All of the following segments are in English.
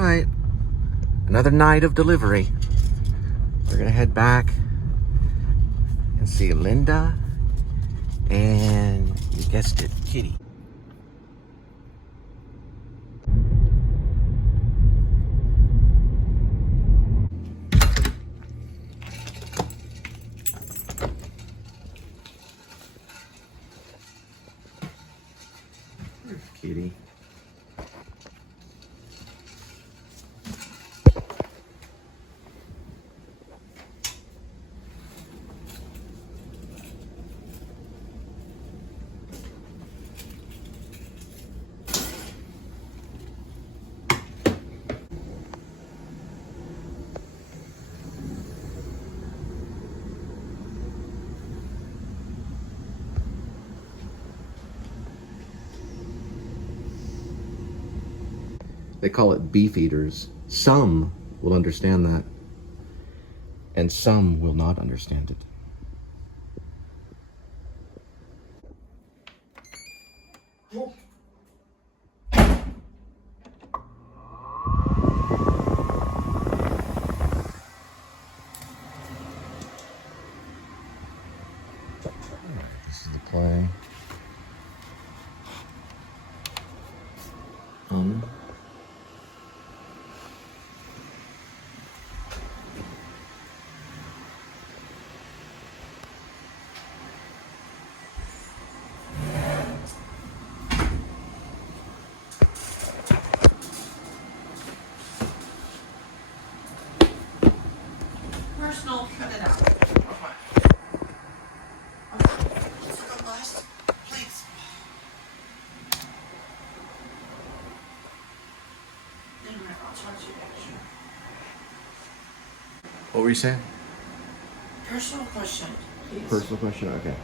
right, another night of delivery. We're gonna head back and see Linda and, you guessed it, Kitty. Kitty. They call it beef eaters. Some will understand that, and some will not understand it. This is the play. Personal, cut it out. Please. I'll charge you extra. What were you saying? Personal question, please. Personal question, okay.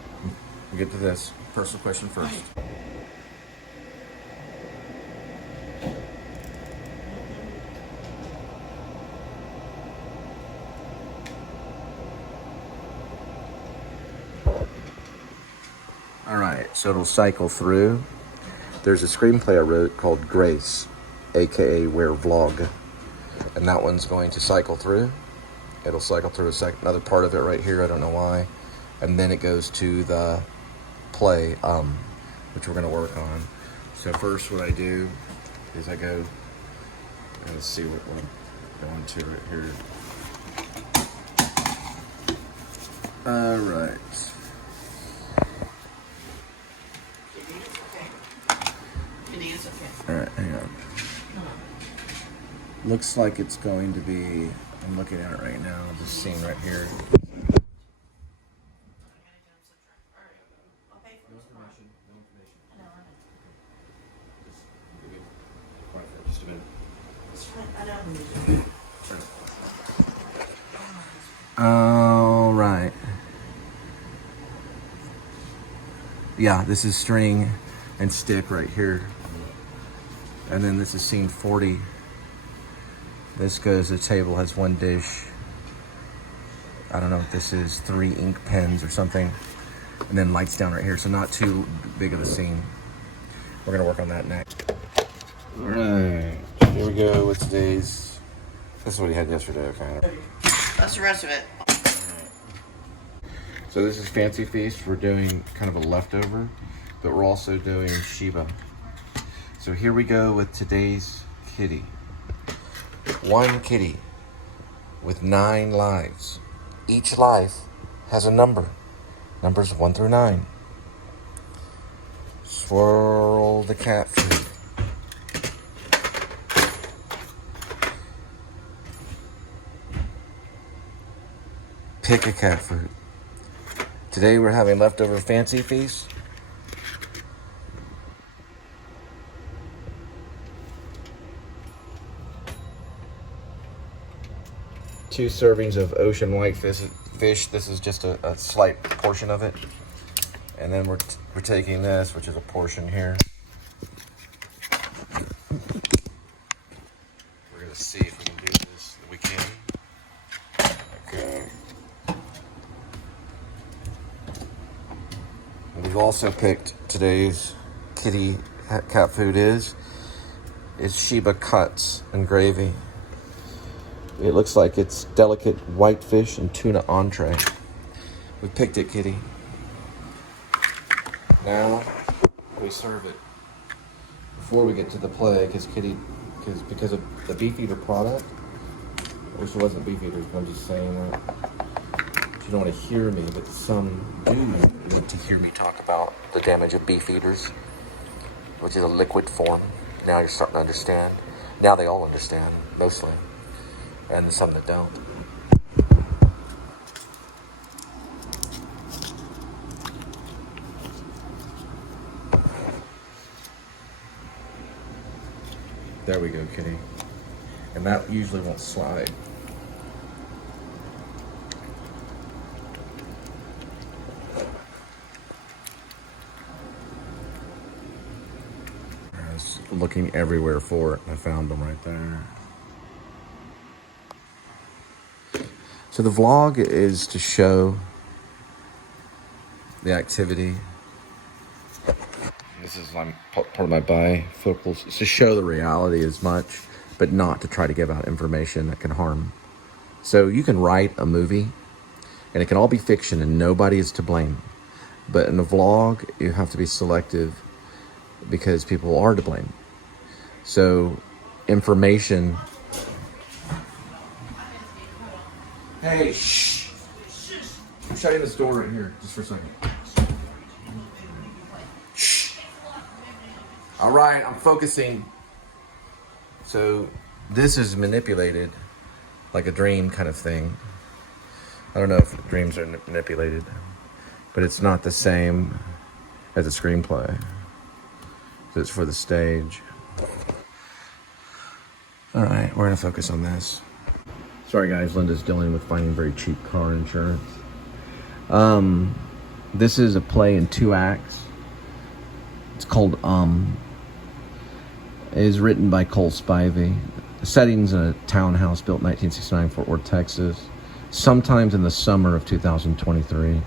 We'll get to this. Personal question first. Right. All right, so it'll cycle through. There's a screenplay I wrote called Grace, aka Where Vlog, and that one's going to cycle through. It'll cycle through another part of it right here, I don't know why, and then it goes to the play, which we're gonna work on. So first what I do is I go, let's see what we're going to right here. All right. All right, hang on. Looks like it's going to be, I'm looking at it right now, this scene right here. Just a minute. All right. Yeah, this is string and stick right here. And then this is scene 40. This goes, the table has one dish. I don't know what this is, 3 ink pens or something. And then lights down right here, so not too big of a scene. We're gonna work on that next. All right, here we go with today's, this is what he had yesterday, okay. That's the rest of it. So this is Fancy Feast. We're doing kind of a leftover, but we're also doing Shiva. So here we go with today's kitty. One kitty with 9 lives. Each life has a number. Numbers 1 through 9. Swirl the cat food. Pick a cat fruit. Today we're having leftover Fancy Feast. Two servings of ocean whitefish. This is just a slight portion of it. And then we're taking this, which is a portion here. We're gonna see if we can do this. We can. Okay. We've also picked today's kitty cat food is is Sheba cuts and gravy. It looks like it's delicate whitefish and tuna entree. We picked it, kitty. Now we serve it before we get to the play, because of the Beefeater product. I wish it wasn't Beefeaters, but I'm just saying that. You don't want to hear me, but some do need to hear me talk about the damage of Beefeaters, which is a liquid form. Now you're starting to understand. Now they all understand, mostly. And some that don't. There we go, kitty. And that usually won't slide. I was looking everywhere for it, and I found them right there. So the vlog is to show the activity. This is part of my bifocals. It's to show the reality as much, but not to try to give out information that can harm. So you can write a movie, and it can all be fiction, and nobody is to blame. But in a vlog, you have to be selective because people are to blame. So information... Hey, shh. I'm shutting this door right here, just for a second. Shh. All right, I'm focusing. So this is manipulated like a dream kind of thing. I don't know if dreams are manipulated, but it's not the same as a screenplay. So it's for the stage. All right, we're gonna focus on this. Sorry guys, Linda's dealing with finding very cheap car insurance. This is a play in 2 acts. It's called It is written by Cole Spivey. The setting's in a townhouse built in 1969, Fort Worth, Texas. Sometimes in the summer of 2023.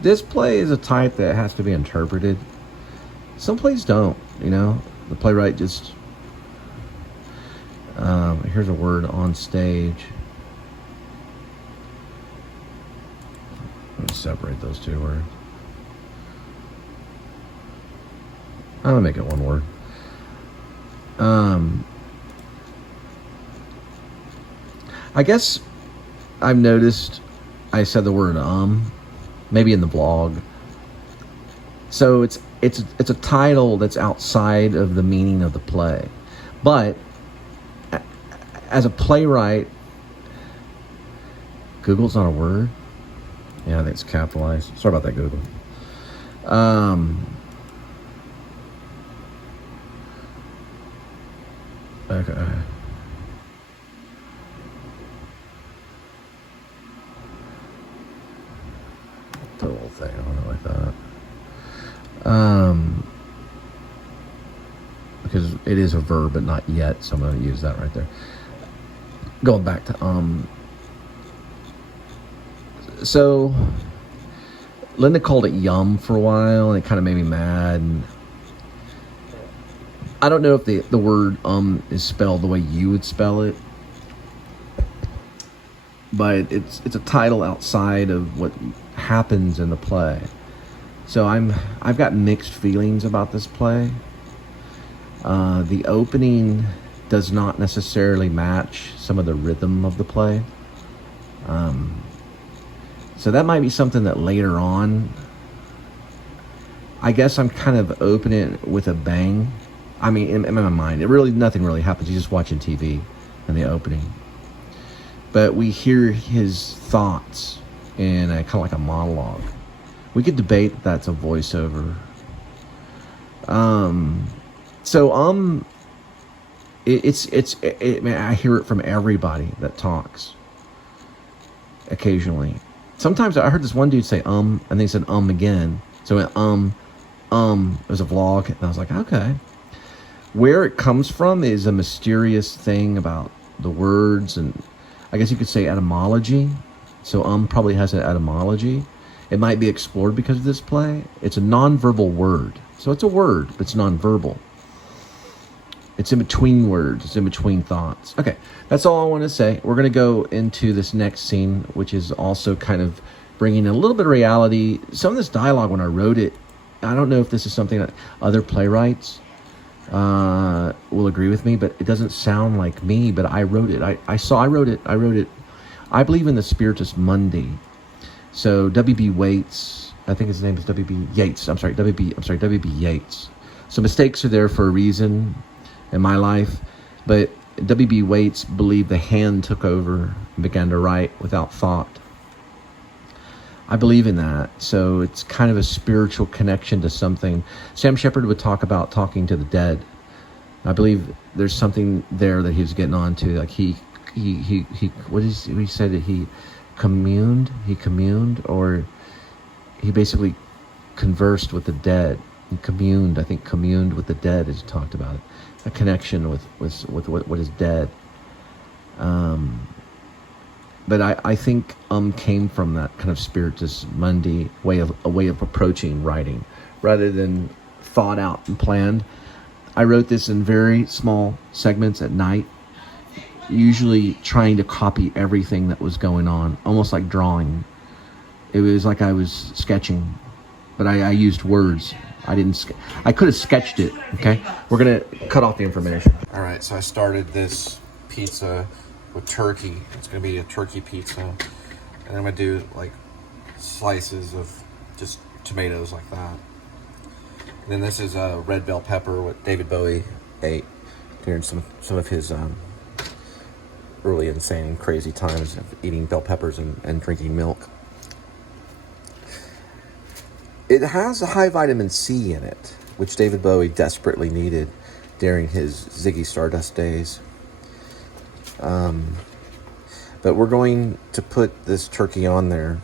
This play is a type that has to be interpreted. Some plays don't, you know. The playwright just... here's a word on stage. Let me separate those 2 words. I'm gonna make it 1 word. I guess I've noticed I said the word maybe in the vlog. So it's a title that's outside of the meaning of the play. But as a playwright, Google's not a word. Yeah, I think it's capitalized. Sorry about that, Google. Okay. The whole thing, I don't know, like that. Because it is a verb, but not yet, so I'm going to use that right there. Going back to so Linda called it yum for a while, and it kind of made me mad. And I don't know if the word is spelled the way you would spell it, but it's a title outside of what happens in the play. So I've got mixed feelings about this play. The opening does not necessarily match some of the rhythm of the play. So that might be something that later on, I guess I'm kind of opening it with a bang. I mean, in my mind, nothing really happens. You're just watching TV in the opening. But we hear his thoughts in a kind of like a monologue. We could debate that that's a voiceover. I hear it from everybody that talks occasionally. Sometimes I heard this one dude say and then he said again. So it went it was a vlog, and I was like, okay. Where it comes from is a mysterious thing about the words, and I guess you could say etymology. So probably has an etymology. It might be explored because of this play. It's a non-verbal word. So it's a word, but it's non-verbal. It's in between words. It's in between thoughts. Okay, that's all I want to say. We're going to go into this next scene, which is also kind of bringing a little bit of reality. Some of this dialogue, when I wrote it, I don't know if this is something that other playwrights will agree with me, but it doesn't sound like me, but I wrote it. I wrote it. I believe in the Spiritus Mundi. So W.B. Yeats, I think his name is W.B. Yeats. W.B. Yeats. So mistakes are there for a reason in my life, but W.B. Yeats believed the hand took over and began to write without thought. I believe in that. So it's kind of a spiritual connection to something. Sam Shepard would talk about talking to the dead. I believe there's something there that he was getting onto. Like he he said that he communed, or he basically conversed with the dead. He communed with the dead, as he talked about it. A connection with what is dead. But I think came from that kind of Spiritus Mundi way of approaching writing, rather than thought out and planned. I wrote this in very small segments at night, usually trying to copy everything that was going on, almost like drawing. It was like I was sketching, but I used words. I could have sketched it. Okay, we're gonna cut off the information. All right, so I started this pizza with turkey. It's gonna be a turkey pizza, and I'm gonna do like slices of just tomatoes like that. And then this is a red bell pepper, what David Bowie ate during some of his early insane crazy times of eating bell peppers and drinking milk. It has a high vitamin C in it, which David Bowie desperately needed during his Ziggy Stardust days. But we're going to put this turkey on there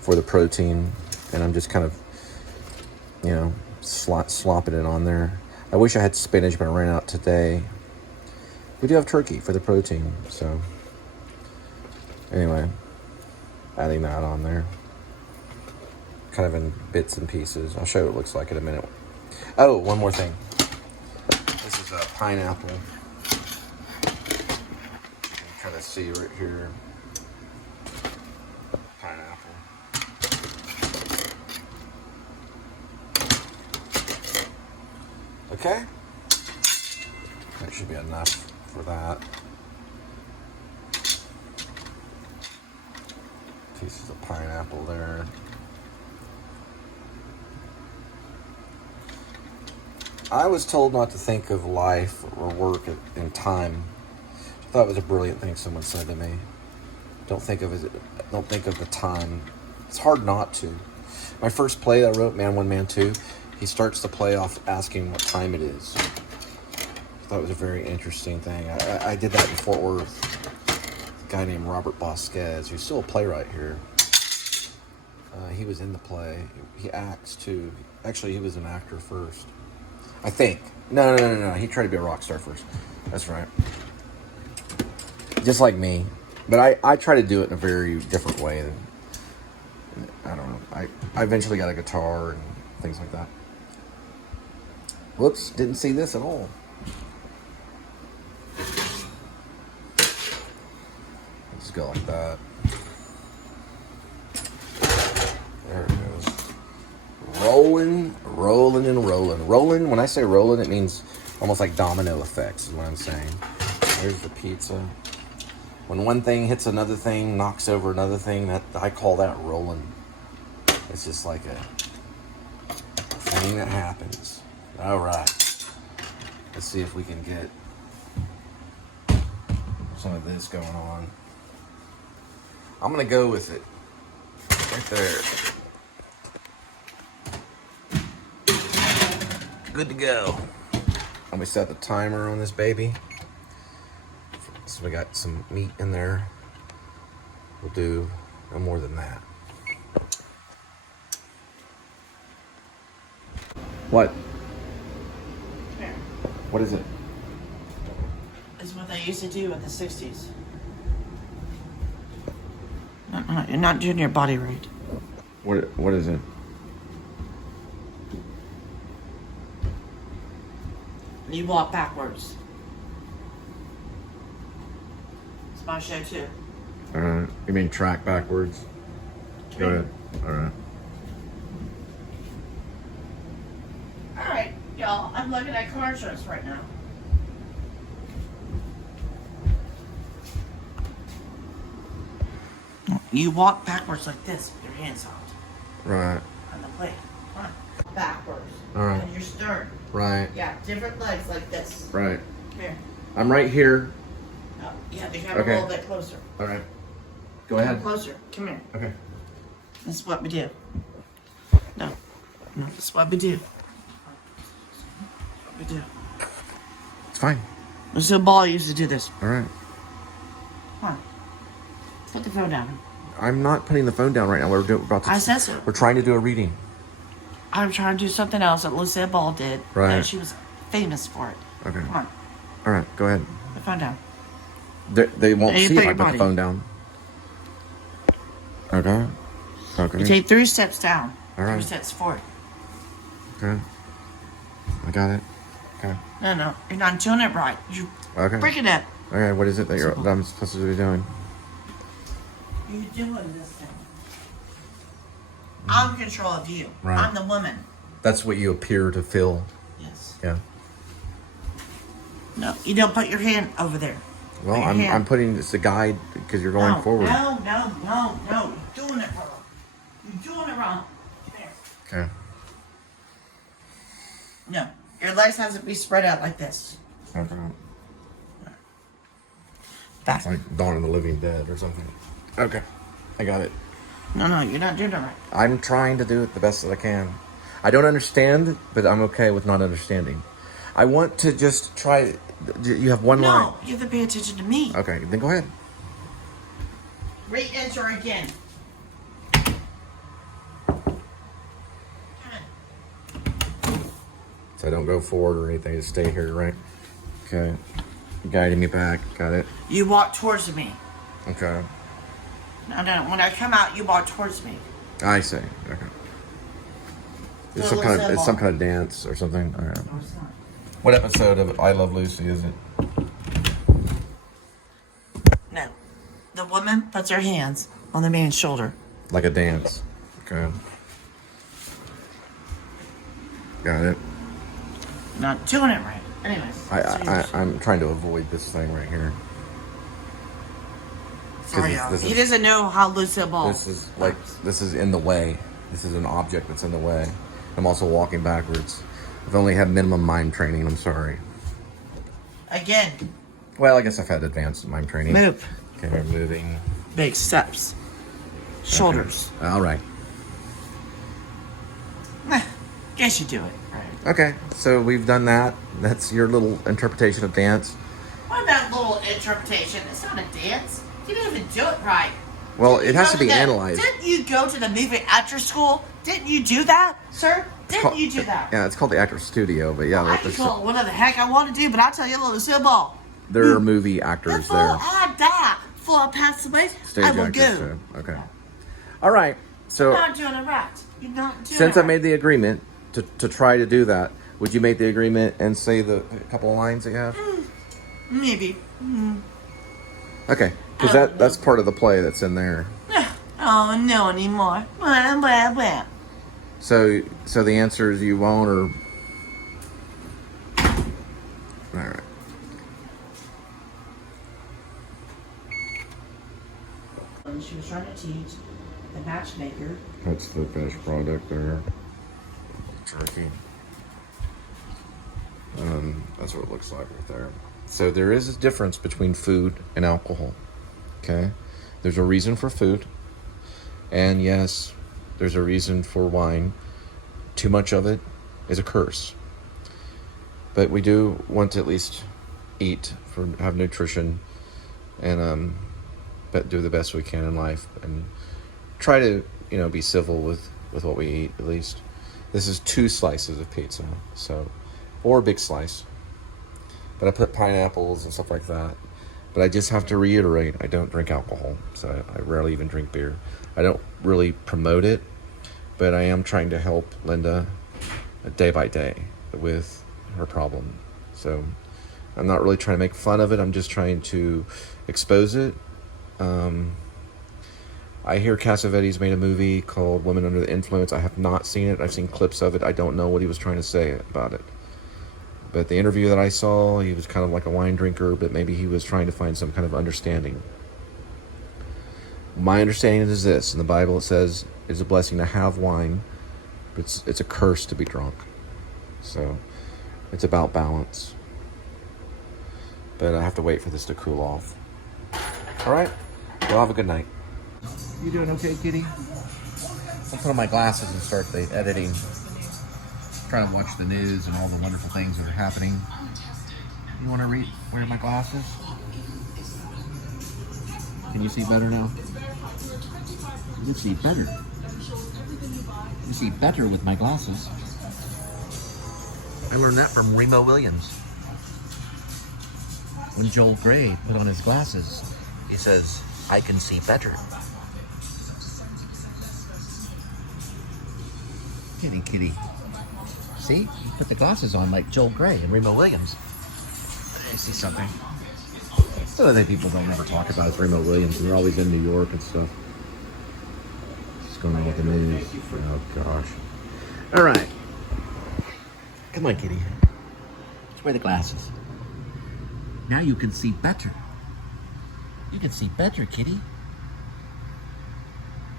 for the protein, and I'm just kind of, slopping it on there. I wish I had spinach, but I ran out today. We do have turkey for the protein, so anyway, adding that on there, kind of in bits and pieces. I'll show you what it looks like in a minute. Oh, one more thing. This is a pineapple. Try to see right here. Pineapple. Okay. That should be enough for that. Pieces of pineapple there. I was told not to think of life or work in time. I thought it was a brilliant thing someone said to me. Don't think of the time. It's hard not to. My first play I wrote, Man 1, Man 2, he starts the play off asking what time it is. I thought it was a very interesting thing. I did that in Fort Worth. A guy named Robert Bosquez, who's still a playwright here. He was in the play. He acts too. Actually, he was an actor first, I think. No. He tried to be a rock star first. That's right. Just like me. But I try to do it in a very different way. I don't know. I eventually got a guitar and things like that. Whoops, didn't see this at all. Let's go like that. There it goes. Rolling, when I say rolling, it means almost like domino effects is what I'm saying. There's the pizza. When one thing hits another thing, knocks over another thing, that I call that rolling. It's just like a thing that happens. All right. Let's see if we can get some of this going on. I'm gonna go with it. Right there. Good to go. Let me set the timer on this baby. So we got some meat in there. We'll do no more than that. What? Here. What is it? It's what they used to do in the 60s. You're not doing your body right. What is it? And you walk backwards. It's my show too. Alright. You mean track backwards? Go ahead. Alright. Alright, y'all. I'm looking at car insurance right now. You walk backwards like this with your hands out. Right. On the plate. Come on. Backwards. Alright. On your stern. Right. Yeah, different legs like this. Right. Here. I'm right here. Oh, you have to come a little bit closer. Alright. Go Come ahead. closer. Come here. Okay. This is what we do. No. No, this is what we do. What we do. It's fine. Lucille Ball used to do this. Alright. Come on. Put the phone down. I'm not putting the phone down right now. I said so. We're trying to do a reading. I'm trying to do something else that Lucille Ball did. Right. And she was famous for it. Okay. Come on. Alright, go ahead. Put the phone down. They won't And you see put if I your put body. the phone down. Okay. Okay. You take 3 steps down. All right. 3 steps forward. Okay. I got it. Okay. No, you're not doing it right. You Okay. breaking it. Okay, what is it that I'm supposed to be doing? You're doing this thing. I'm in control of you. Right. I'm the woman. That's what you appear to feel. Yes. Yeah. No, you don't put your hand over there. Well, Put your I'm hand. putting it's a guide because you're going forward. No. You're doing it wrong. You're doing it wrong. Come here. Okay. No, your legs have to be spread out like this. Okay. Back. It's like Dawn of the Living Dead or something. Okay. I got it. No, you're not doing it right. I'm trying to do it the best that I can. I don't understand, but I'm okay with not understanding. I want to just try. You have one line. No, you have to pay attention to me. Okay, then go ahead. Re-enter again. So I don't go forward or anything. Just stay here, right? Okay. Guiding me back. Got it. You walk towards me. Okay. No. When I come out, you walk towards me. I see. Okay. It's So some kind of dance or something. All right. No, it's not. What episode of I Love Lucy is it? No. The woman puts her hands on the man's shoulder. Like a dance. Okay. Got it. Not doing it right. Anyways. I'm trying to avoid this thing right here. Sorry, y'all. this He is- doesn't know how Lucille Ball. This is in the way. This is an object that's in the way. I'm also walking backwards. I've only had minimum mime training. I'm sorry. Again, Well, I guess I've had advanced mime training. move. Okay, we're moving. Big steps. Shoulders. All right. Guess you do it. Right. Okay, so we've done that. That's your little interpretation of dance. What about little interpretation? It's not a dance. You didn't even do it right. Well, Didn't it you has go to be the- analyzed. Didn't you go to the movie actor school? Didn't you do that, sir? Didn't you do that? Yeah, it's called the Actor Studio, but yeah, I can call it whatever the heck I want to do, but I tell you, little Lucille Ball. there are movie actors Before there. I die, before I pass away, Stage I will actors go. too. Okay. All right. So You're not doing it right. You're not doing since it I right. made the agreement to try to do that, would you make the agreement and say the couple of lines that you have? Maybe. Okay, because that's part of the play that's in there. Oh, no anymore. Blah, blah, blah. So the answer is you won't, or all right. And she was trying to teach the matchmaker. That's the finished product there. Turkey. That's what it looks like right there. So there is a difference between food and alcohol. Okay, there's a reason for food, and yes, there's a reason for wine. Too much of it is a curse. But we do want to at least eat, have nutrition, and but do the best we can in life, and try to be civil with what we eat at least. This is 2 slices of pizza, or a big slice. But I put pineapples and stuff like that. But I just have to reiterate, I don't drink alcohol, so I rarely even drink beer. I don't really promote it, but I am trying to help Linda day by day with her problem. So I'm not really trying to make fun of it. I'm just trying to expose it. I hear Cassavetes made a movie called Women Under the Influence. I have not seen it. I've seen clips of it. I don't know what he was trying to say about it. But the interview that I saw, he was kind of like a wine drinker, but maybe he was trying to find some kind of understanding. My understanding is this. In the Bible it says it's a blessing to have wine, but it's a curse to be drunk. So it's about balance. But I have to wait for this to cool off. All right. Well, have a good night. You doing okay, kitty? I'll put on my glasses and start the editing. Trying to watch the news and all the wonderful things that are happening. You want to wear my glasses? Can you see better now? You see better. You see better with my glasses. I learned that from Remo Williams. When Joel Grey put on his glasses, he says, "I can see better." Kitty, kitty. See? You put the glasses on like Joel Grey and Remo Williams. I see something. Some of the people don't ever talk about is Remo Williams, and they're always in New York and stuff. What's going on with the news? Oh, gosh. All right. Come on, kitty. Let's wear the glasses. Now you can see better. You can see better, kitty.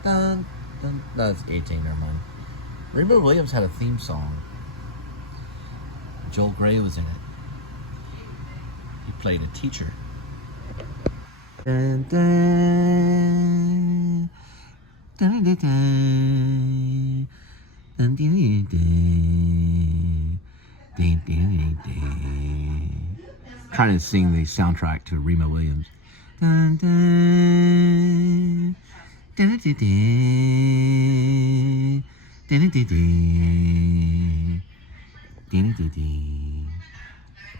Dun, dun. No, it's 18, never mind. Remo Williams had a theme song. Joel Grey was in it. He played a teacher. Dun, dun, dun, dun, dun, dun, dun, dun, dun, dun, dun. Trying to sing the soundtrack to Remo Williams. Dun, dun, dun, dun, dun, dun, dun, dun, dun.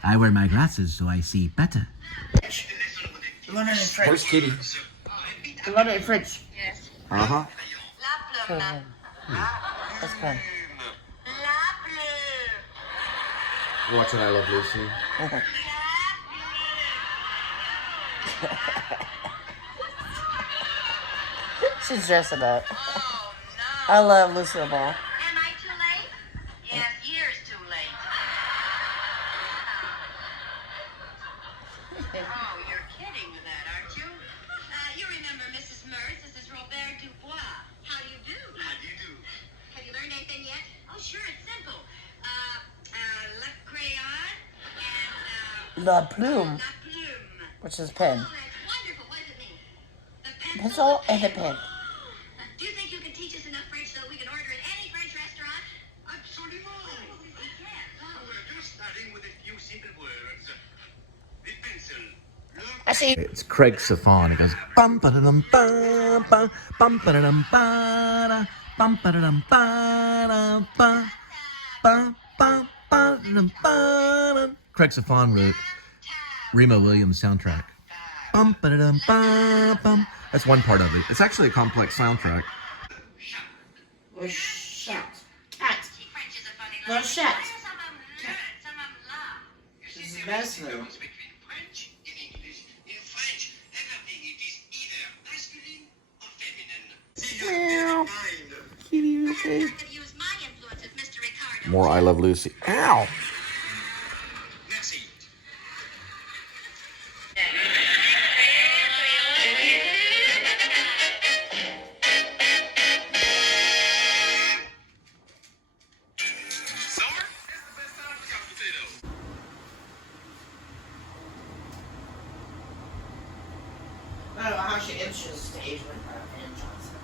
I wear my glasses so I see better. You want it in French? Where's Kitty? You want it in French? Yes. Uh-huh. La plume. That's fun. La plume. Watching I Love Lucy. La plume. She's dressing up. Oh, no. I love Lucille Ball. Am I too late? Yes, years too late. Oh, you're kidding with that, aren't you? You remember Mrs. Mertz. This is Robert Dubois. How do you do? How do you do? Have you learned anything yet? Oh, sure, it's simple. Le crayon and, La Plume, la plume. which is pen. Oh, that's wonderful. What does it mean? The Pencil and a pen. Do you think you can teach us enough French so that we can order at any French restaurant? Absolutely. We can. We're just starting with a few simple words. The pencil. I see. It's Craig Safon. It goes bum ba dum ba ba bum ba dum ba bum ba dum ba ba ba ba ba dum ba. Craig Safon wrote Remo Williams soundtrack. Bum ba dum ba bum. That's one part of it. It's actually a complex soundtrack. Or chat. Cat. French is a funny No, language. chat. Some of them learn, some of them love. This is the best though. Between French and English. In French, everything it is either masculine or feminine. See your mind. I could use my influence with Mr. Ricardo. More I Love Lucy. Ow! Merci. Summer is the best time for Tuxedo. I don't know how she inches stage with her and Johnson.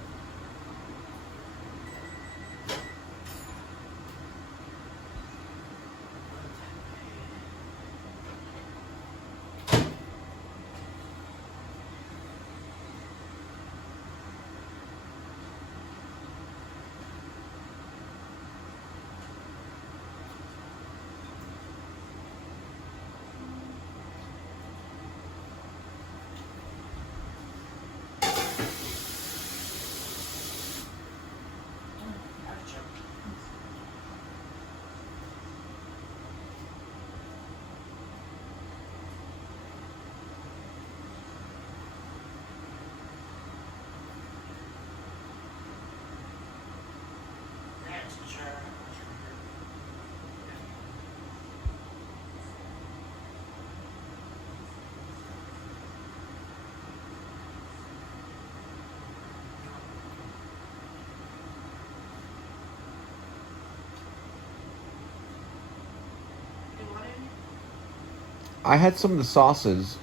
I had some of the sauces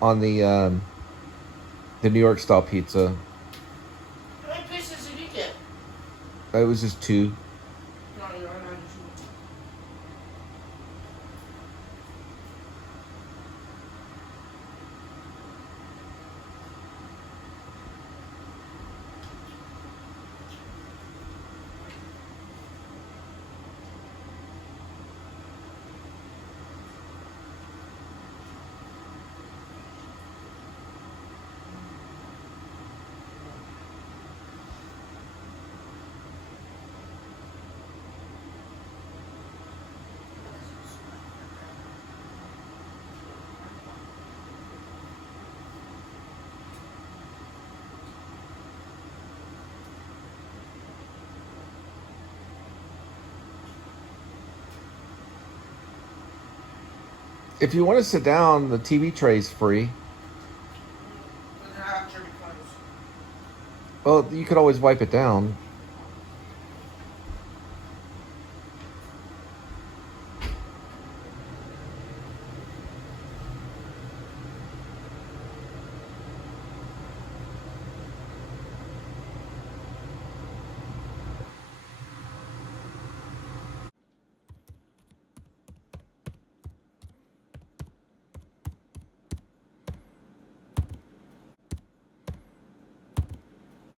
on the New York style pizza. How many pieces did you get? It was just 2. No, you're not two. If you want to sit down, the TV tray's free. We're gonna have Jimmy Close. Well, you could always wipe it down.